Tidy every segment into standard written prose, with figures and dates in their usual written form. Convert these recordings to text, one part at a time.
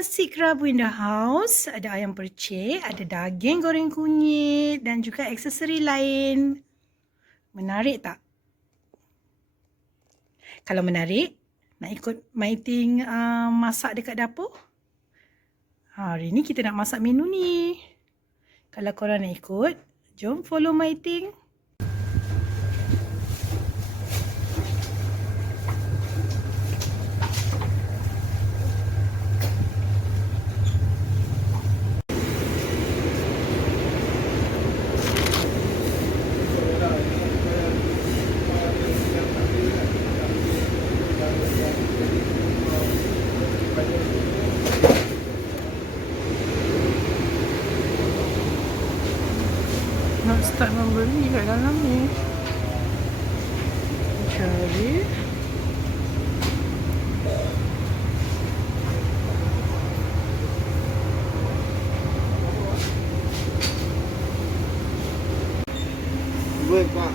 nasi kerabu in the house. Ada ayam percik, ada daging goreng kunyit dan juga aksesori lain. Menarik tak? Kalau menarik, nak ikut Maiting masak dekat dapur? Hari ni kita nak masak menu ni. Kalau korang nak ikut, jom follow Maiting. Nak start membeli kat dalam ni. Cari. Boleh, Pak.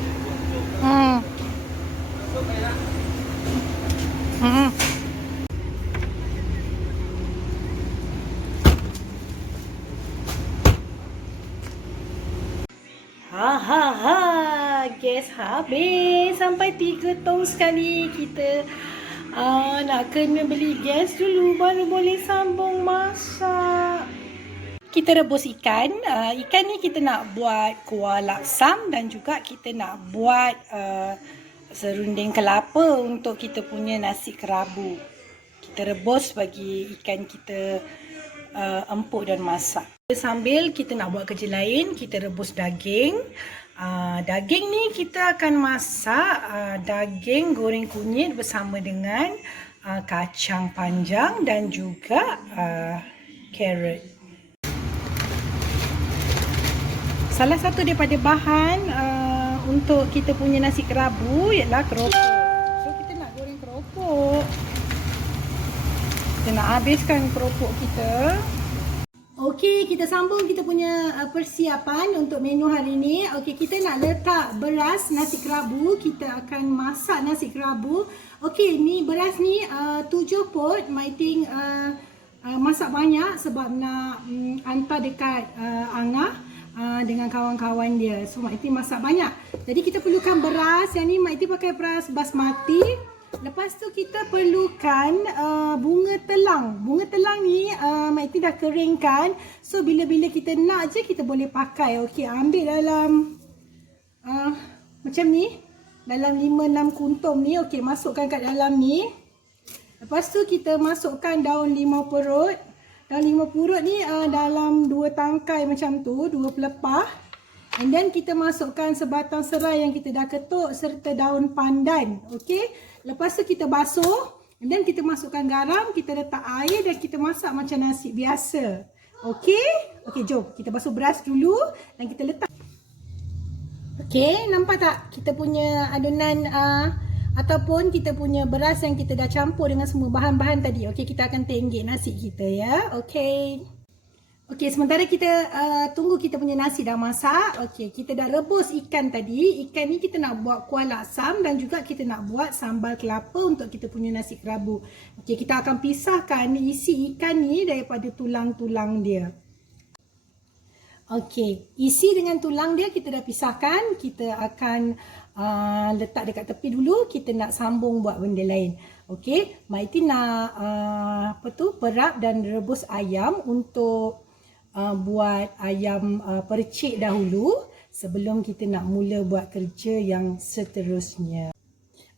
Gas habis sampai 3 tong sekali. Kita nak kena beli gas dulu baru boleh sambung masak. Kita rebus ikan. Ikan ni kita nak buat kuah laksam dan juga kita nak buat serunding kelapa untuk kita punya nasi kerabu. Kita rebus bagi ikan kita empuk dan masak. Sambil kita nak buat kerja lain, kita rebus daging. Daging ni kita akan masak daging goreng kunyit bersama dengan kacang panjang dan juga carrot. Salah satu daripada bahan untuk kita punya nasi kerabu ialah keropok. So kita nak goreng keropok. Kita nak habiskan keropok kita. Okey, kita sambung kita punya persiapan untuk menu hari ini. Okey, kita nak letak beras nasi kerabu. Kita akan masak nasi kerabu. Okey, ni beras ni 7 pot. Maiting masak banyak sebab nak hantar dekat Angah dengan kawan-kawan dia. So Maiting masak banyak. Jadi kita perlukan beras. Yang ni Maiting pakai beras basmati. Lepas tu kita perlukan bunga telang. Bunga telang ni Maiting dah keringkan. So bila-bila kita nak je kita boleh pakai. Okey, ambil dalam macam ni. Dalam 5-6 kuntum ni. Okey, masukkan kat dalam ni. Lepas tu kita masukkan daun limau perut. Daun limau perut ni dalam 2 tangkai macam tu, 2 pelepah. And then kita masukkan sebatang serai yang kita dah ketuk serta daun pandan. Okey. Lepas tu kita basuh. And then kita masukkan garam, kita letak air dan kita masak macam nasi biasa. Okey. Okey, jom kita basuh beras dulu dan kita letak. Okey, nampak tak? Kita punya adunan ataupun kita punya beras yang kita dah campur dengan semua bahan-bahan tadi. Okey, kita akan tenggek nasi kita ya. Okey. Okey, sementara kita tunggu kita punya nasi dah masak. Okey, kita dah rebus ikan tadi. Ikan ni kita nak buat kuah laksam dan juga kita nak buat sambal kelapa untuk kita punya nasi kerabu. Okey, kita akan pisahkan isi ikan ni daripada tulang-tulang dia. Okey, isi dengan tulang dia kita dah pisahkan. Kita akan letak dekat tepi dulu. Kita nak sambung buat benda lain. Okey, Maiting nak perap dan rebus ayam untuk buat ayam percik dahulu sebelum kita nak mula buat kerja yang seterusnya.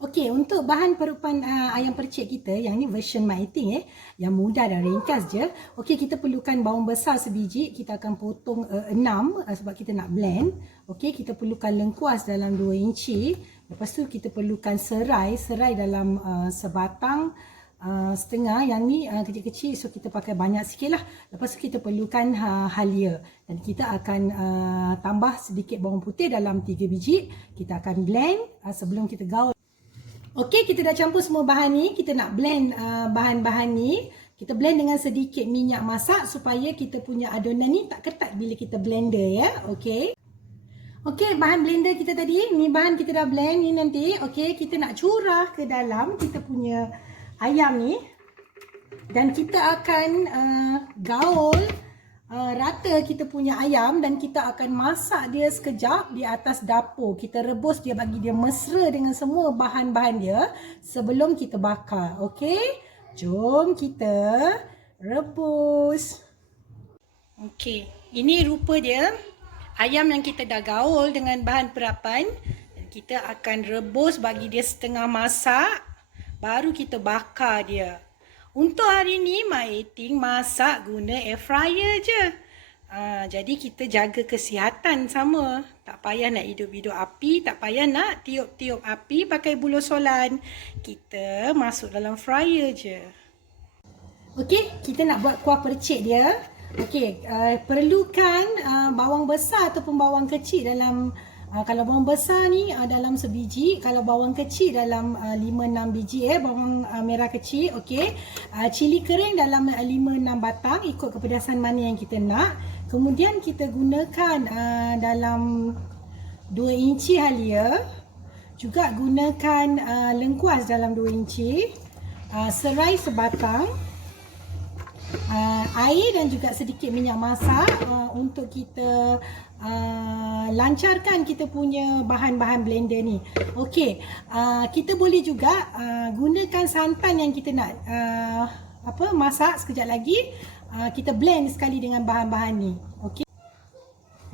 Okey, untuk bahan perupan ayam percik kita, yang ni version Maiting yang mudah dan ringkas je. Okey, kita perlukan bawang besar sebiji, kita akan potong 6 sebab kita nak blend. Okey, kita perlukan lengkuas dalam 2 inci. Lepas tu kita perlukan serai dalam sebatang setengah. Yang ni kecil-kecil, so kita pakai banyak sikit lah. Lepas tu kita perlukan halia dan kita akan tambah sedikit bawang putih dalam 3 biji. Kita akan blend sebelum kita gaul. Okey, kita dah campur semua bahan ni. Kita nak blend bahan-bahan ni. Kita blend dengan sedikit minyak masak supaya kita punya adunan ni tak ketat bila kita blender ya. Okey. Okey, bahan blender kita tadi, ni bahan kita dah blend ni nanti. Okey, kita nak curah ke dalam kita punya ayam ni. Dan kita akan gaul rata kita punya ayam dan kita akan masak dia sekejap di atas dapur. Kita rebus dia bagi dia mesra dengan semua bahan-bahan dia sebelum kita bakar. Okey? Jom kita rebus. Okey, ini rupa dia. Ayam yang kita dah gaul dengan bahan perapan. Kita akan rebus bagi dia setengah masak. Baru kita bakar dia. Untuk hari ni, Mak Eting masak guna air fryer je. Jadi kita jaga kesihatan sama. Tak payah nak hidup-hidup api, tak payah nak tiup-tiup api pakai buluh solan. Kita masuk dalam fryer je. Okey, kita nak buat kuah percik dia. Okey, perlukan bawang besar ataupun bawang kecil dalam kalau bawang besar ni dalam sebiji, kalau bawang kecil dalam 5-6 biji bawang merah kecil, okey. Cili kering dalam 5-6 batang ikut kepedasan mana yang kita nak. Kemudian kita gunakan dalam 2 inci halia. Juga gunakan lengkuas dalam 2 inci. Serai sebatang. Air dan juga sedikit minyak masak untuk kita lancarkan kita punya bahan-bahan blender ni. Okey, kita boleh juga gunakan santan yang kita nak masak sekejap lagi. Kita blend sekali dengan bahan-bahan ni. Okey.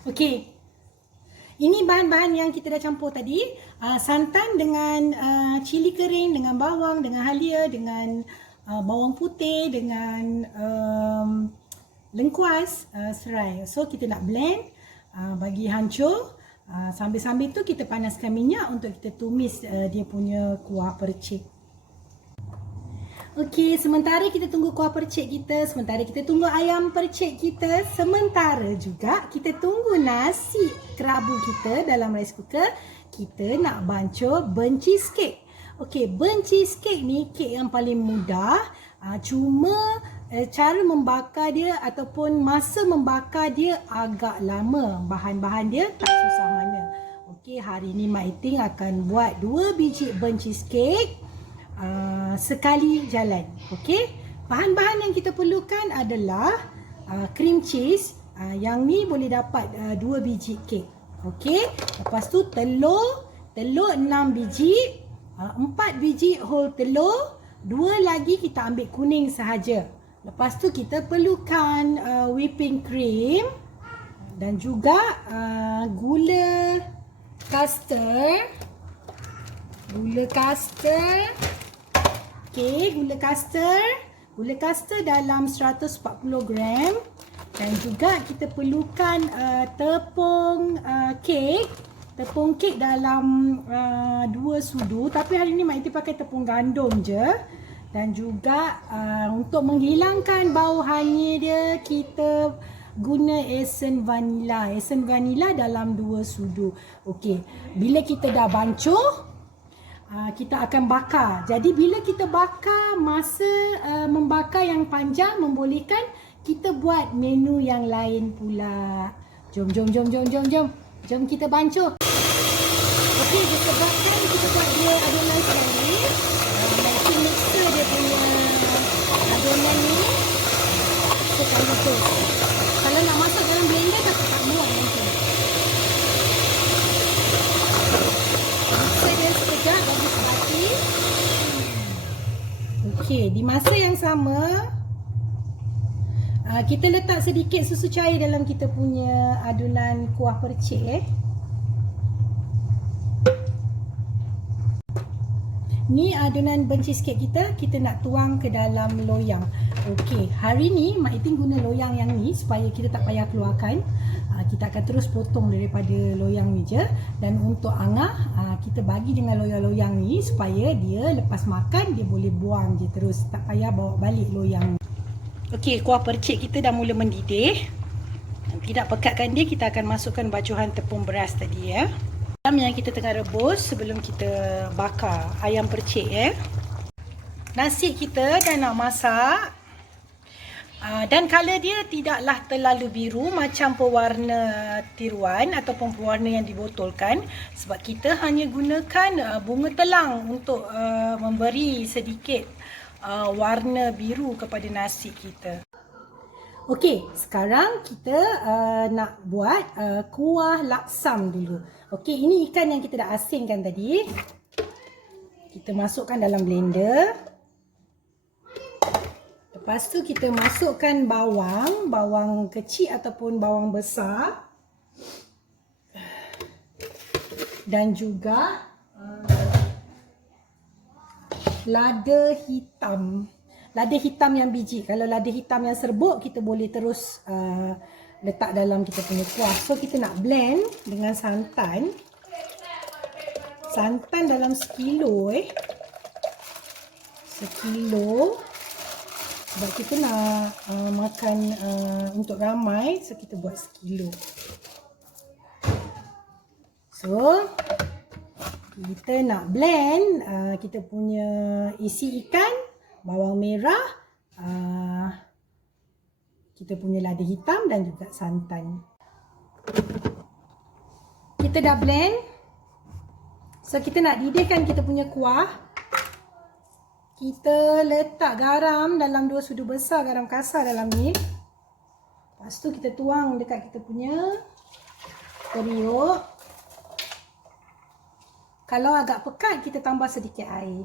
Okey. Ini bahan-bahan yang kita dah campur tadi. Santan dengan cili kering, dengan bawang, dengan halia, dengan bawang putih, dengan lengkuas, serai. So kita nak blend bagi hancur. Sambil-sambil tu kita panaskan minyak untuk kita tumis dia punya kuah percik. Okey, sementara kita tunggu kuah percik kita, sementara kita tunggu ayam percik kita, sementara juga kita tunggu nasi kerabu kita dalam rice cooker, kita nak bancuh burnt cheesecake. Okey, burnt cheesecake ni kek yang paling mudah. Cuma cara membakar dia ataupun masa membakar dia agak lama. Bahan-bahan dia tak susah mana. Okey, hari ni Mak Eting akan buat 2 biji burnt cheesecake sekali jalan. Okey, bahan-bahan yang kita perlukan adalah cream cheese. Yang ni boleh dapat 2 biji kek. Okey, lepas tu telur 6 biji. 4 biji whole telur, 2 lagi kita ambil kuning sahaja. Lepas tu kita perlukan whipping cream dan juga gula custard. Gula custard. Okey, gula custard. Gula custard dalam 140 gram. Dan juga kita perlukan tepung kek. Tepung kek dalam 2 sudu. Tapi hari ni Mak Eting pakai tepung gandum je. Dan juga untuk menghilangkan bau hanyir dia, kita guna esen vanila. Esen vanila dalam 2 sudu. Okey, bila kita dah bancuh, kita akan bakar. Jadi bila kita bakar, masa membakar yang panjang membolehkan kita buat menu yang lain pula. Jom kita bancuh. Okey, disebabkan kita buat dia adonan sekali, nanti mixer dia punya adonan ni sekaligus. Kalau nak masuk dalam blender tak muat nanti. Mixer dia sekejap bagi sebati. Okey, di masa yang sama kita letak sedikit susu cair dalam kita punya adunan kuah percik. Ni adunan burnt cheesecake kita nak tuang ke dalam loyang. Okey, hari ni Mak Eting guna loyang yang ni supaya kita tak payah keluarkan. Kita akan terus potong daripada loyang ni je. Dan untuk Angah, kita bagi dengan loyang-loyang ni supaya dia lepas makan dia boleh buang je terus, tak payah bawa balik loyang ni. Okey, kuah percik kita dah mula mendidih. Tidak pekatkan dia, kita akan masukkan bacuhan tepung beras tadi ya. Ayam yang kita tengah rebus sebelum kita bakar ayam percik ya. Nasi kita dah nak masak. Dan color dia tidaklah terlalu biru macam pewarna tiruan ataupun pewarna yang dibotolkan. Sebab kita hanya gunakan bunga telang untuk memberi sedikit warna biru kepada nasi kita. Okey, sekarang kita nak buat kuah laksam dulu. Okey, ini ikan yang kita dah asingkan tadi. Kita masukkan dalam blender. Lepas tu kita masukkan bawang kecil ataupun bawang besar. Dan juga lada hitam. Lada hitam yang biji. Kalau lada hitam yang serbuk, kita boleh terus letak dalam kita punya kuah. So, kita nak blend dengan santan. Santan dalam sekilo sekilo. Sebab kita nak makan untuk ramai. So, kita buat sekilo. So, kita nak blend kita punya isi ikan, bawang merah, kita punya lada hitam dan juga santan. Kita dah blend. So, kita nak didihkan kita punya kuah. Kita letak garam dalam 2 sudu besar, garam kasar dalam ni. Lepas tu kita tuang dekat kita punya periuk. Kalau agak pekat, kita tambah sedikit air.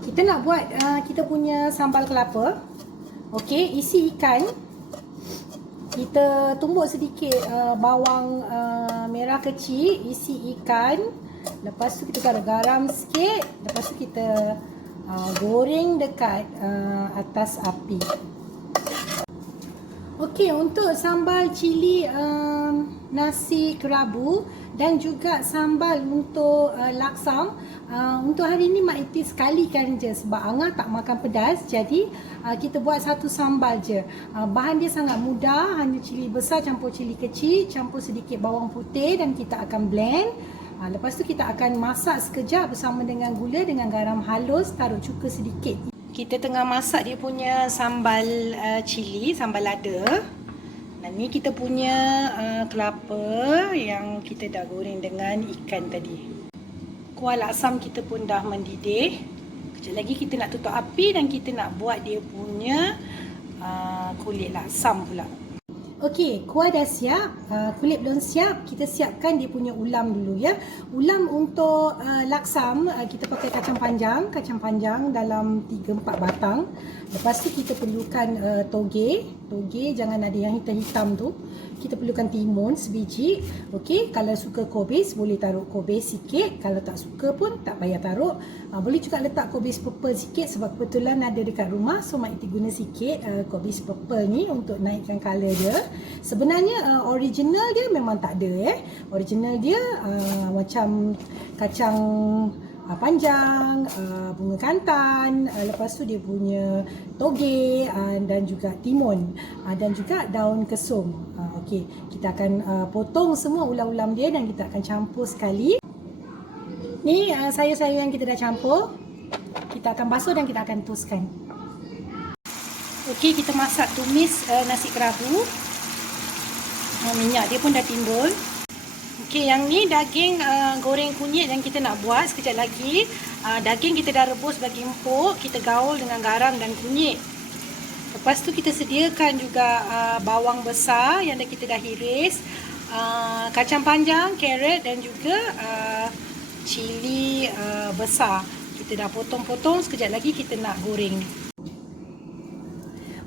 Kita nak buat kita punya sambal kelapa. Okey, isi ikan. Kita tumbuk sedikit bawang merah kecil, isi ikan. Lepas tu kita taruh garam sikit. Lepas tu kita goreng dekat atas api. Okey, untuk sambal cili nasi kerabu dan juga sambal untuk laksam, untuk hari ni Mak Iti sekalikan je sebab Angah tak makan pedas. Jadi kita buat satu sambal je. Bahan dia sangat mudah, hanya cili besar campur cili kecil, campur sedikit bawang putih dan kita akan blend. Lepas tu kita akan masak sekejap bersama dengan gula dengan garam halus, taruh cuka sedikit. Kita tengah masak dia punya sambal cili, sambal lada. Dan ni kita punya kelapa yang kita dah goreng dengan ikan tadi. Kuah laksam kita pun dah mendidih. Kejap lagi kita nak tutup api dan kita nak buat dia punya kulit laksam pula. Okey, kuah dah siap, kulit belum siap. Kita siapkan dia punya ulam dulu ya. Ulam untuk laksam kita pakai kacang panjang dalam 3-4 batang. Lepas tu kita perlukan toge jangan ada yang hitam-hitam tu. Kita perlukan timun sebiji. Okey, kalau suka kobis boleh taruh kobis sikit. Kalau tak suka pun tak payah taruh. Boleh juga letak kobis purple sikit sebab kebetulan ada dekat rumah. So Mak Iti guna sikit kobis purple ni untuk naikkan colour dia. Sebenarnya original dia memang tak ada Original dia macam kacang panjang, bunga kantan, lepas tu dia punya toge dan juga timun dan juga daun kesum. Okey, kita akan potong semua ulam-ulam dia dan kita akan campur sekali. Ni sayur-sayur yang kita dah campur. Kita akan basuh dan kita akan toskan. Okey, kita masak tumis nasi kerabu. Minyak dia pun dah timbul. Okey, yang ni daging goreng kunyit yang kita nak buat sekejap lagi. Daging kita dah rebus bagi empuk, kita gaul dengan garam dan kunyit. Lepas tu kita sediakan juga bawang besar yang kita dah iris, kacang panjang, carrot dan juga cili besar. Kita dah potong-potong, sekejap lagi kita nak goreng.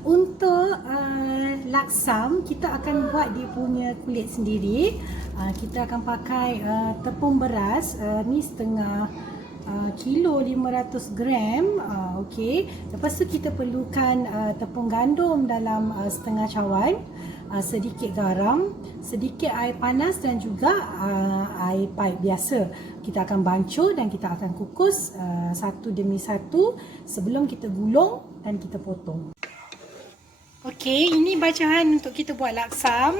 Untuk laksam, kita akan buat dia punya kulit sendiri. Kita akan pakai tepung beras, ni setengah kilo 500 gram. Okey. Lepas tu kita perlukan tepung gandum dalam setengah cawan, sedikit garam, sedikit air panas dan juga air paip biasa. Kita akan bancuh dan kita akan kukus satu demi satu sebelum kita gulung dan kita potong. Okey, ini bacahan untuk kita buat laksam.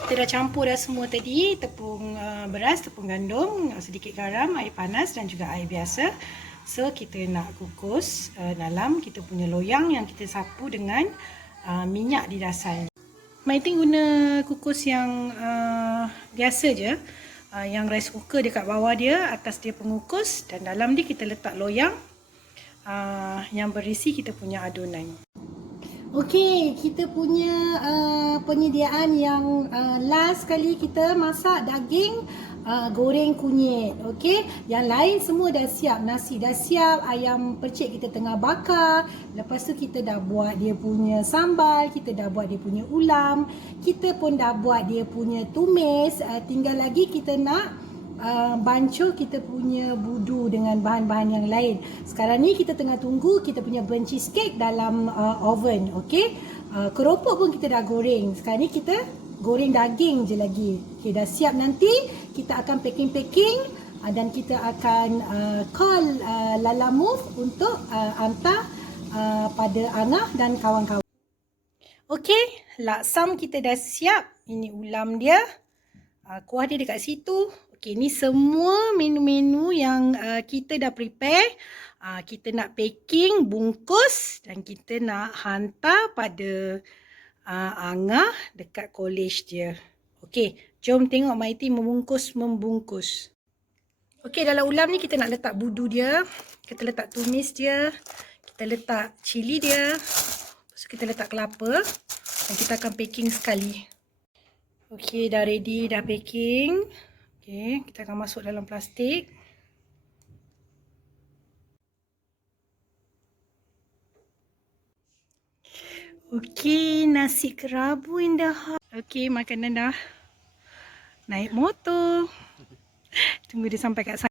Kita dah campur dah semua tadi, tepung beras, tepung gandum, sedikit garam, air panas dan juga air biasa. So kita nak kukus dalam kita punya loyang yang kita sapu dengan minyak di dasar. Mak Iti guna kukus yang biasa je. Yang rice cooker dekat bawah dia, atas dia pengukus, dan dalam dia kita letak loyang yang berisi kita punya adunan. Okey, kita punya penyediaan yang last kali kita masak daging goreng kunyit. Okey, yang lain semua dah siap. Nasi dah siap, ayam percik kita tengah bakar. Lepas tu kita dah buat dia punya sambal, kita dah buat dia punya ulam, kita pun dah buat dia punya tumis. Tinggal lagi kita nak bancuh kita punya budu dengan bahan-bahan yang lain. Sekarang ni kita tengah tunggu kita punya burnt cheesecake dalam oven. Okey, keropok pun kita dah goreng. Sekarang ni kita goreng daging je lagi. Okey, dah siap. Nanti kita akan packing dan kita akan call Lala Move untuk hantar pada Angah dan kawan-kawan. Okey, laksam kita dah siap. Ini ulam dia. Kuah dia dekat situ. Okey, ni semua menu-menu yang kita dah prepare. Kita nak packing, bungkus dan kita nak hantar pada Angah dekat college dia. Okey, jom tengok Maiti membungkus. Okey, dalam ulam ni kita nak letak budu dia. Kita letak tumis dia. Kita letak cili dia. Lepas tu kita letak kelapa. Dan kita akan packing sekali. Okey, dah ready, dah packing. Okey, kita akan masuk dalam plastik. Okey, nasi kerabu indah. Okey, makanan dah naik motor. Tunggu dia sampai kat sana.